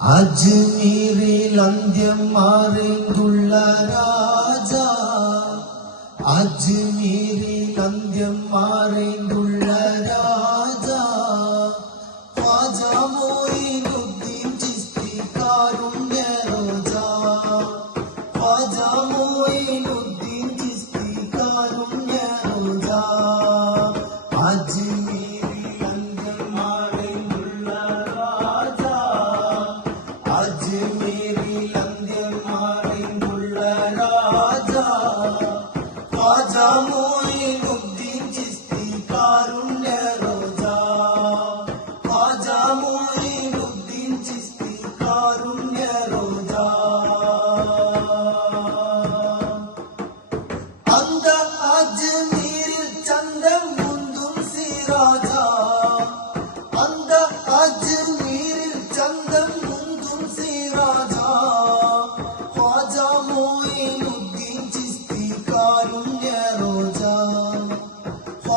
அஜ்மீரில் அந்தியம் அறிந்துள்ள ராஜா. அஜ்மீரில் அந்தியம் அறிந்துள்ள ராஜா. ராஜா மோயினுத்தீன் சிஸ்தி காருண்ய ரோஜா. ராஜா Mother, Mother.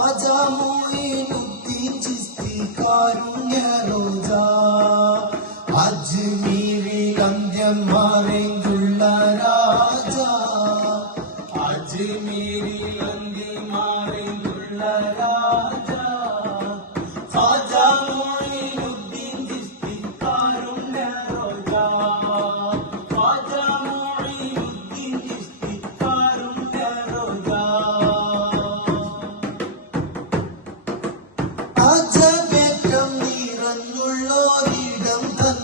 राजा मूली बुद्धि चि स्त्रीकार अज मी मारेंगे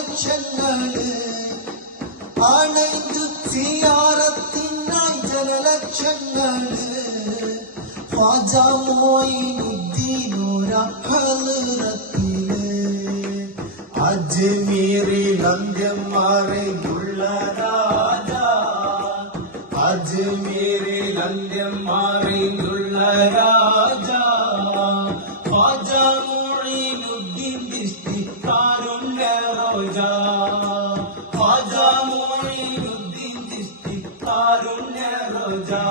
ജനലക്ഷങ്ങള് അണൈന്തു സിയാറത്തിനായി ജനലക്ഷങ്ങള് ഖ്വാജ മൊയ്നുദ്ദീനോര ഹലറത്തില് അജ്മീരിൽ അന്ത്യം മറയുള്ള രാജ അജ്മീരിൽ അന്ത്യം മറയുള്ള രാജ যা খাজা মঈনুদ্দিন চিশতি তারুণ্য রোজা।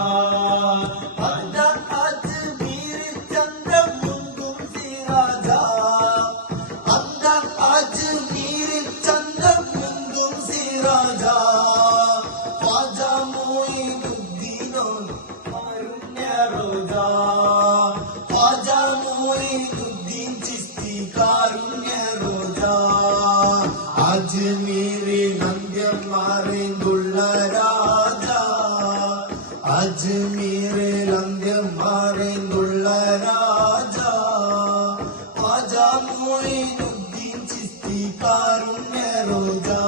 അജ്മീരിൽ അന്ത്യന്മാരെന്നുള്ള രാജ അജ്മീരിൽ അന്ത്യന്മാരെന്നുള്ള രാജ രാജ മൊയിനുദ്ദീൻ ചിസ്തി കാരുണ്യ രോജാ